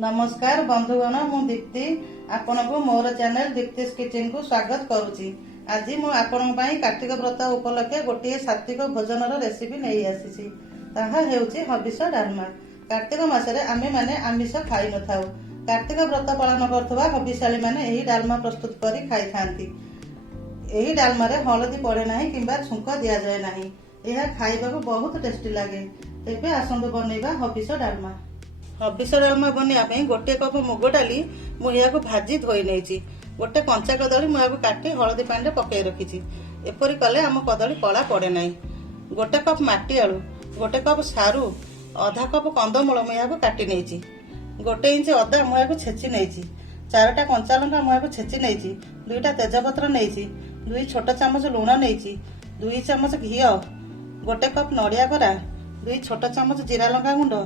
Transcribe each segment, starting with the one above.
नमस्कार बंधुगण मु दीप्ति आपण को मोर चैनल दीप्ति किचन को स्वागत करुच्ची। आज मु आपण कार्तिक व्रत उपलक्षे गोटे सात्विक भोजन रेसिपी नहीं आसी हेउची हबिष डालमा। कार्तिक मासरे आमे माने आमिष खाई न थाउ। कार्तिक व्रत पालन करथवा हबिशाली माने एही डालमा प्रस्तुत करी खाई थांती। एही डालमा रे हळदी पड़े नाही किंबा छुंक दिया जाय नाही। एहा खाइबा को बहुत टेस्टी लागे। एबे आसंदु बनेबा हबिष डालमा। हबिष डालमा बनवाई गोटे कप मुग डाली मुझे भाजी धोई नहीं। गोटे कंचा कदली मुझे काटी हलदी पानी पकई रखी। एपरी कले आम कदली कला पड़े ना। गोटे कप माटी आलू, गोटे कप सारू, आधा कप कंदमूल मुझे काटी नहीं। गोटे इंच अदा मुझे छेची नहीं। 4टा कंचा लंका मुझे छेची नहीं। 2टा तेजपत्र नहीं। 2 छोट चामच लुण नहीं। 2 चामच घी, गोटे कप नड़िया कोरा, 2 छोट चामच जीरा लंका गुंड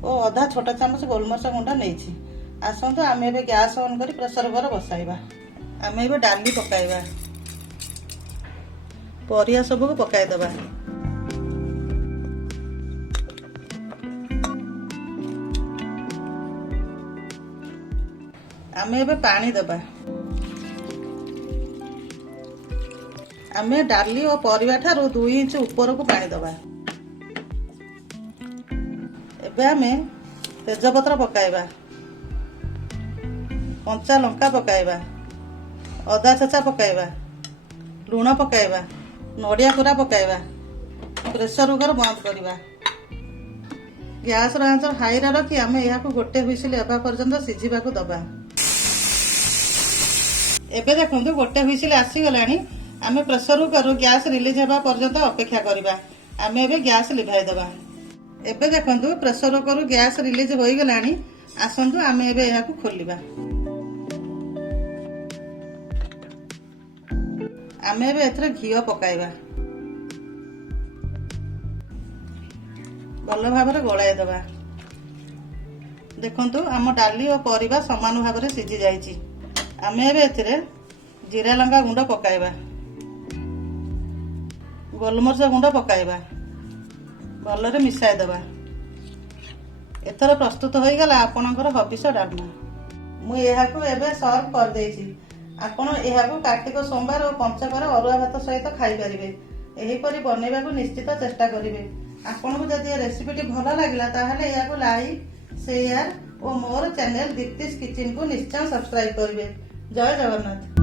और आधा छोट चामच गोलमरिच गुंड नहीं। आसतु आम ए गैस ऑन कर प्रेसर कुकर बसाइबा। आम ए डाली पकाइबा, परिया सब को पकाइदबा। आम ए पानी दबा। आम डाली और परिवा ठारू 2 इंच ऊपर को पानी दबा। एबे आमे तेजपत्र पकाइबा, कंचा लंका पकाइबा, अदा छेचा पकाइबा, लुण पकाइबा, नड़िया कोरा पकाइबा। प्रेसर कुकर बंद करिबा। गैस आंच हाई रे रखी आमे या गोटे हुइसिल एबा पर्यंत सिझिबा को दबा। एबे देखंतु गोटे हुइसिल आसी गलानी। आमे प्रेसर कुकर गैस रिलीज हेबा पर्यंत अपेक्षा करिबा। आमे एबे गैस लिभाई दबा। एबे देखंतु प्रेसर कुकर गैस रिलीज होई गलानी। आसंतु आमे एबे या खोलिबा। आमे एबे एथरे घी पकाइबा। भल भाव गोलाई दबा। देखंतु आम डाली और परिबा समान भाव में सिझी जाइछि। आमे एबे एथरे जीरा लंका गुंड पकाइबा, गोलमरिच गुंड पकाइबा, भलरे मिसाई दबा। एथर प्रस्तुत हो गला आपणकर हबिष डालमा। मु एहाकु एबे सर्व कर देछि। आपण एहाकु कार्तिक सोमवार और पंचकर अरुआ भात सहित खाई परिबे। एही परि बनेबा को निश्चित चेष्टा करिवे। आपनको जदि रेसिपीटी भल लागिला ताहले एहाकु लाइक, शेयर और मोर चैनल दीप्तिस किचन को निश्चय सब्सक्राइब करिवे। जय जगन्नाथ।